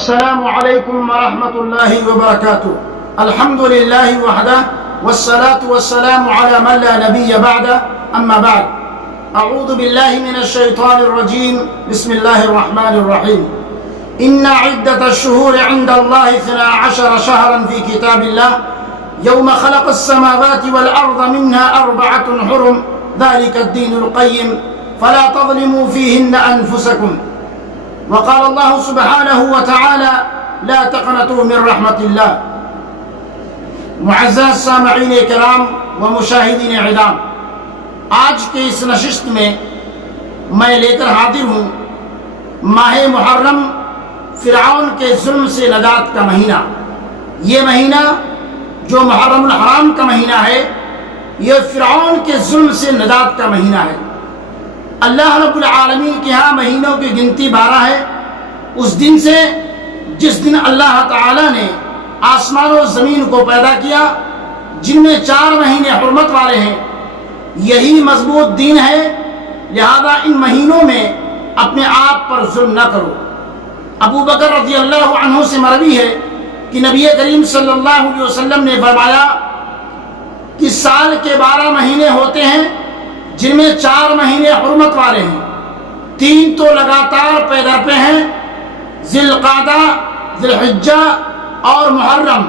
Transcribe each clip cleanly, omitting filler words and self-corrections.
السلام علیکم ورحمۃ اللہ وبرکاتہ. الحمد للہ وحدہ والصلاة والسلام على من لا نبی بعدہ اما بعد. اعوذ باللہ من الشیطان الرجیم. بسم اللہ الرحمن الرحیم. ان عدة الشہور عند اللہ 12 شہرا فی کتاب اللہ یوم خلق السماوات والارض منها 4 حرم ذلك الدین القیم فلا تظلموا فیہن انفسکم. وقال اللہ سبحانہ وتعالی لا تقنطوا من رحمت اللہ. معزز سامعین کرام و مشاہدین اعظام، آج کے اس نشست میں میں لے کر حاضر ہوں ماہ محرم، فرعون کے ظلم سے نجات کا مہینہ. یہ مہینہ جو محرم الحرام کا مہینہ ہے، یہ فرعون کے ظلم سے نجات کا مہینہ ہے. اللہ رب العالمین کے ہاں مہینوں کی گنتی 12 ہے. اس دن سے جس دن اللہ تعالی نے آسمان و زمین کو پیدا کیا، جن میں 4 مہینے حرمت والے ہیں، یہی مضبوط دین ہے. لہذا ان مہینوں میں اپنے آپ پر ظلم نہ کرو. ابو بکر رضی اللہ عنہ سے مروی ہے کہ نبی کریم صلی اللہ علیہ وسلم نے فرمایا کہ سال کے 12 مہینے ہوتے ہیں، جن میں 4 مہینے حرمت والے ہیں، 3 تو لگاتار پے در پہ ہیں، ذی القعدہ، ذی الحجہ اور محرم،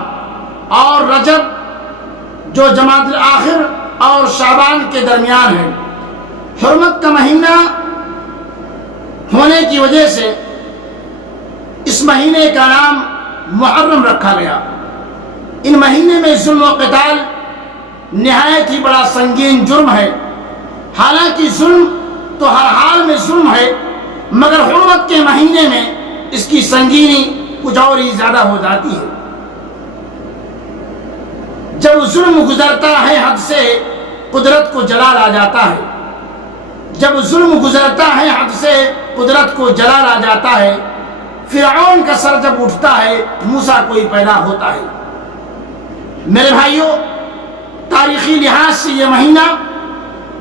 اور رجب جو جمادی الاخر اور شعبان کے درمیان ہے. حرمت کا مہینہ ہونے کی وجہ سے اس مہینے کا نام محرم رکھا گیا. ان مہینے میں ظلم و قتال نہایت ہی بڑا سنگین جرم ہے. حالانکہ ظلم تو ہر حال میں ظلم ہے، مگر حرمت کے مہینے میں اس کی سنگینی کچھ اور ہی زیادہ ہو جاتی ہے. جب ظلم گزرتا ہے حد سے، قدرت کو جلال آ جاتا ہے. جب ظلم گزرتا ہے حد سے، قدرت کو جلال آ جاتا ہے. فرعون کا سر جب اٹھتا ہے، موسیٰ کوئی پیدا ہوتا ہے. میرے بھائیوں، تاریخی لحاظ سے یہ مہینہ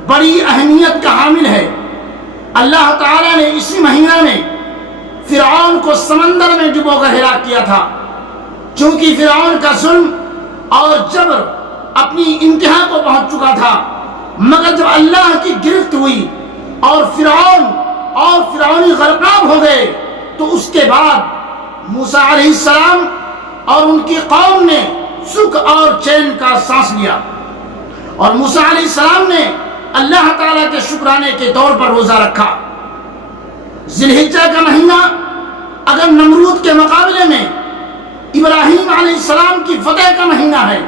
بڑی اہمیت کا حامل ہے. اللہ تعالیٰ نے اسی مہینہ میں فرعون کو سمندر میں ڈبو کر ہلاک کیا تھا. چونکہ فرعون کا ظلم اور جبر اپنی انتہا کو پہنچ چکا تھا، مگر جب اللہ کی گرفت ہوئی اور فرعون اور فرعونی غرقاب ہو گئے، تو اس کے بعد موسیٰ علیہ السلام اور ان کی قوم نے سکھ اور چین کا سانس لیا. اور موسیٰ علیہ السلام نے اللہ تعالیٰ کے شکرانے کے طور پر روزہ رکھا. ذی الحجہ کا مہینہ اگر نمرود کے مقابلے میں ابراہیم علیہ السلام کی فتح کا مہینہ ہے،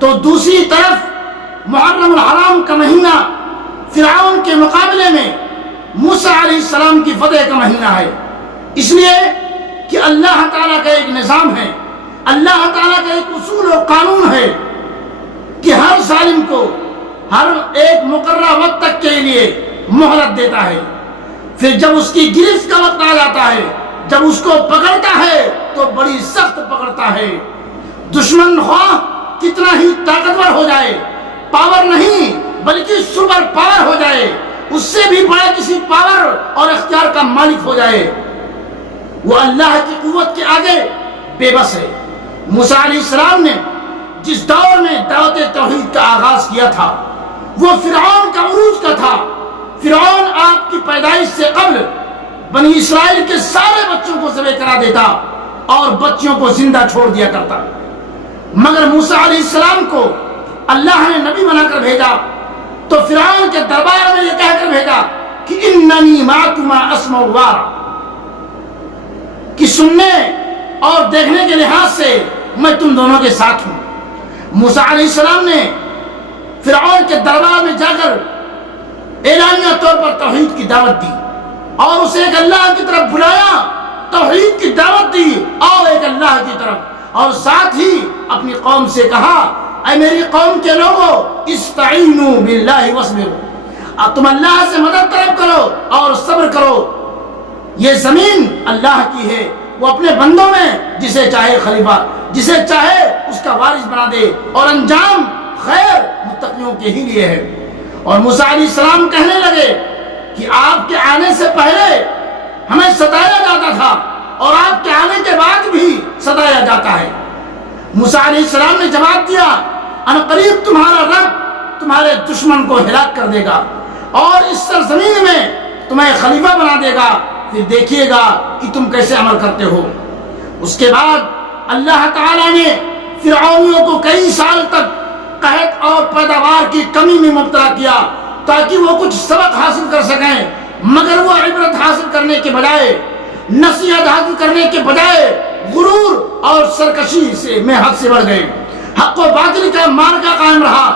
تو دوسری طرف محرم الحرام کا مہینہ فرعون کے مقابلے میں موسیٰ علیہ السلام کی فتح کا مہینہ ہے. اس لیے کہ اللہ تعالیٰ کا ایک نظام ہے، اللہ تعالیٰ کا ایک اصول و قانون ہے کہ ہر ظالم کو ہر ایک مقررہ وقت تک کے لیے مہلت دیتا ہے. پھر جب اس کی گرفت کا وقت آ جاتا ہے، جب اس کو پکڑتا ہے تو بڑی سخت پکڑتا ہے. دشمن خواہ کتنا ہی طاقتور ہو جائے، پاور نہیں بلکہ سپر پاور ہو جائے، اس سے بھی بڑا کسی پاور اور اختیار کا مالک ہو جائے، وہ اللہ کی قوت کے آگے بے بس ہے. موسیٰ علیہ السلام نے جس دور میں دعوت توحید کا آغاز کیا تھا، وہ فرعون کا عروج کا تھا. فرعون آپ کی پیدائش سے قبل بنی اسرائیل کے سارے بچوں کو ذبح کرا دیتا اور بچیوں کو زندہ چھوڑ دیا کرتا. مگر موسیٰ علیہ السلام کو اللہ نے نبی بنا کر بھیجا، تو فرعون کے دربار میں یہ کہہ کر بھیجا کہ اننی معکما اسمع وارا، کہ سننے اور دیکھنے کے لحاظ سے میں تم دونوں کے ساتھ ہوں. موسیٰ علیہ السلام نے فرعون کے دربار میں جا کر اعلانیہ طور پر توحید کی دعوت دی اور اسے ایک اللہ کی طرف بلایا، توحید کی دعوت دی اور ایک اللہ کی طرف، اور ساتھ ہی اپنی قوم سے کہا، اے میری قوم کے لوگوں، استعینوا باللہ واصبروا، تم اللہ سے مدد طلب کرو اور صبر کرو. یہ زمین اللہ کی ہے، وہ اپنے بندوں میں جسے چاہے خلیفہ، جسے چاہے اس کا وارث بنا دے، اور انجام خیر متقیوں کے ہی لیے ہے. اور موسیٰ علیہ السلام کہنے لگے کہ آپ کے آنے سے پہلے ہمیں ستایا جاتا تھا، اور آپ کے آنے کے بعد بھی ستایا جاتا ہے۔ موسیٰ علیہ السلام نے جواب دیا، ان قریب تمہارا رب تمہارے دشمن کو ہلاک کر دے گا اور اس سرزمین میں تمہیں خلیفہ بنا دے گا، پھر دیکھیے گا کہ تم کیسے عمل کرتے ہو۔ اس کے بعد اللہ تعالیٰ نے فرعونیوں کو کئی سال تک قحط اور پیداوار کی کمی میں مبتلا کیا تاکہ وہ کچھ سبق حاصل کر سکیں، مگر وہ عبرت حاصل کرنے کے بجائے، نصیحت حاصل کرنے کے بجائے غرور اور سرکشی سے میں حد سے بڑھ گئے۔ حق و باطل کا معرکہ قائم رہا،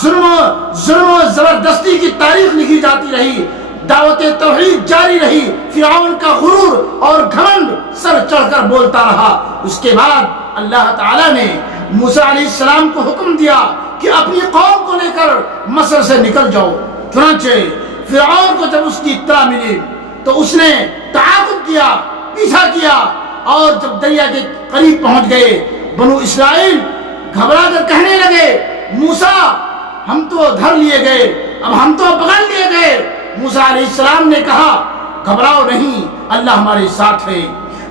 ظلم و زبردستی کی تاریخ لکھی جاتی رہی، دعوت توحید جاری رہی، فرعون کا غرور اور گھمنڈ سر چڑھ کر بولتا رہا۔ اس کے بعد اللہ تعالیٰ نے موسیٰ علیہ السلام کو حکم دیا کہ اپنی قوم کو لے کر مصر سے نکل جاؤ۔ چنانچہ فرعون کو جب اس کی اطلاع ملی تو اس نے تعاقب کیا، پیچھا کیا، اور جب دریا کے قریب پہنچ گئے بنو اسرائیل گھبرا کر کہنے لگے، موسیٰ ہم تو دھر لیے گئے، اب ہم تو پکڑ لیے گئے۔ موسیٰ علیہ السلام نے کہا، گھبراؤ نہیں، اللہ ہمارے ساتھ ہے۔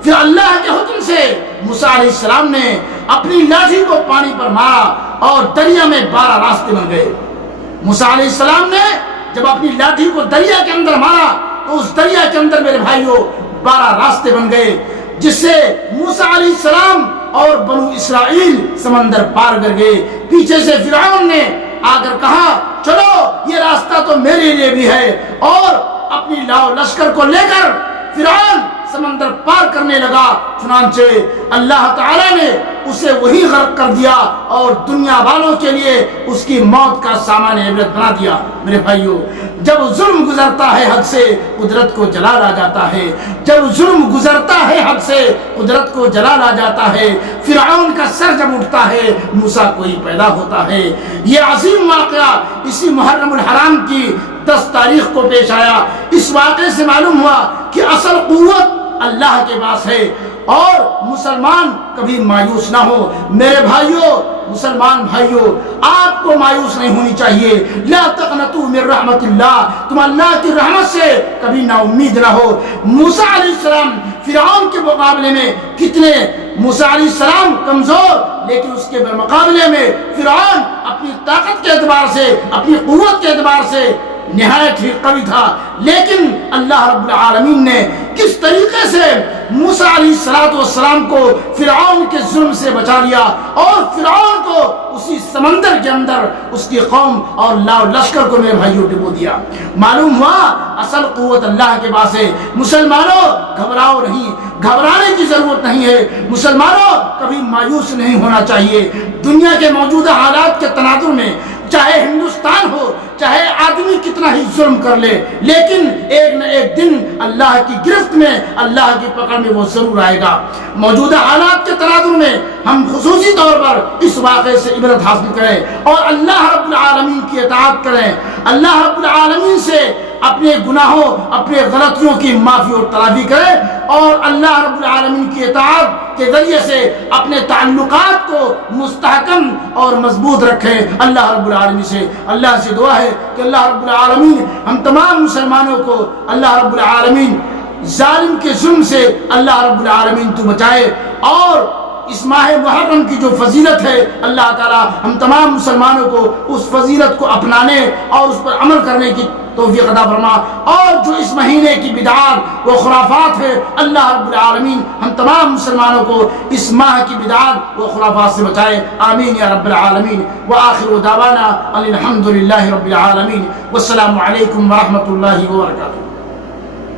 پھر اللہ کے حکم سے موسیٰ علیہ السلام نے اپنی لاٹھی کو پانی پر مارا اور دریا میں 12 راستے بن گئے۔ موسیٰ علیہ السلام نے جب اپنی لاٹھی کو دریا کے اندر مارا تو اس دریا کے اندر میرے بھائیوں 12 راستے بن گئے، جس سے موسیٰ علیہ السلام اور بنو اسرائیل سمندر پار کر گئے۔ پیچھے سے فرعون نے آ کر کہا، چلو یہ راستہ تو میرے لیے بھی ہے، اور اپنی لاؤ لشکر کو لے کر فرعون سمندر پار کرنے لگا۔ چنانچہ اللہ تعالیٰ نے اسے وہی غرق کر دیا اور دنیا والوں کے لیے اس کی موت کا سامان عبرت بنا دیا۔ میرے بھائیوں، جب ظلم گزرتا ہے حد سے قدرت کو جلال آ جاتا ہے، جب ظلم گزرتا ہے حد سے قدرت کو جلال آ جاتا ہے۔ فرعون کا سر جب اٹھتا ہے موسیٰ کوئی پیدا ہوتا ہے۔ یہ عظیم واقعہ اسی محرم الحرام کی 10 تاریخ کو پیش آیا۔ اس واقعے سے معلوم ہوا کہ اصل قوت اللہ کے پاس ہے اور مسلمان کبھی مایوس نہ ہو۔ میرے بھائیوں، مسلمان بھائیوں، آپ کو مایوس نہیں ہونی چاہیے۔ لا تقنطوا من رحمت اللہ، تم اللہ کی رحمت سے کبھی نا امید نہ ہو۔ موسیٰ علیہ السلام فرعون کے مقابلے میں کتنے، موسیٰ علیہ السلام کمزور، لیکن اس کے مقابلے میں فرعون اپنی طاقت کے اعتبار سے، اپنی قوت کے اعتبار سے نہایت ہی قوی تھا۔ لیکن اللہ رب العالمین نے کس طریقے سے موسیٰ علیہ السلام کو فرعون کے ظلم سے بچا لیا اور فرعون کو اسی سمندر کے اندر اس کی قوم اور لاؤ لشکر کو میرے بھائیوں ڈبو دیا۔ معلوم ہوا اصل قوت اللہ کے پاس ہے۔ مسلمانوں، گھبراؤ نہیں، گھبرانے کی ضرورت نہیں ہے۔ مسلمانوں، کبھی مایوس نہیں ہونا چاہیے۔ دنیا کے موجودہ حالات کے تناظر میں چاہے ہندوستان ہو، چاہے آدمی کتنا ہی ظلم کر لے، لیکن ایک نہ ایک دن اللہ کی گرفت میں، اللہ کی پکڑ میں وہ ضرور آئے گا۔ موجودہ حالات کے تناظر میں ہم خصوصی طور پر اس واقعے سے عبرت حاصل کریں اور اللہ رب العالمین کی اطاعت کریں۔ اللہ رب العالمین سے اپنے گناہوں، اپنے غلطیوں کی معافی اور تلافی کریں اور اللہ رب العالمین کی اطاعت کے ذریعے سے اپنے تعلقات کو مستحکم اور مضبوط رکھیں۔ اللہ رب العالمین سے اللہ سے دعا ہے کہ اللہ رب العالمین ہم تمام مسلمانوں کو اللہ رب العالمین ظالم کے ظلم سے اللہ رب العالمین تو بچائے، اور اس ماہ محرم کی جو فضیلت ہے اللہ تعالی ہم تمام مسلمانوں کو اس فضیلت کو اپنانے اور اس پر عمل کرنے کی توفیق عطا فرما، اور جو اس مہینے کی بدعات و خرافات ہے اللہ رب العالمین ہم تمام مسلمانوں کو اس ماہ کی بدعات و خرافات سے بچائے۔ آمین یا رب العالمین۔ وآخر دعوانا ان الحمد للہ رب العالمین، والسلام علیکم ورحمۃ اللہ وبرکاتہ۔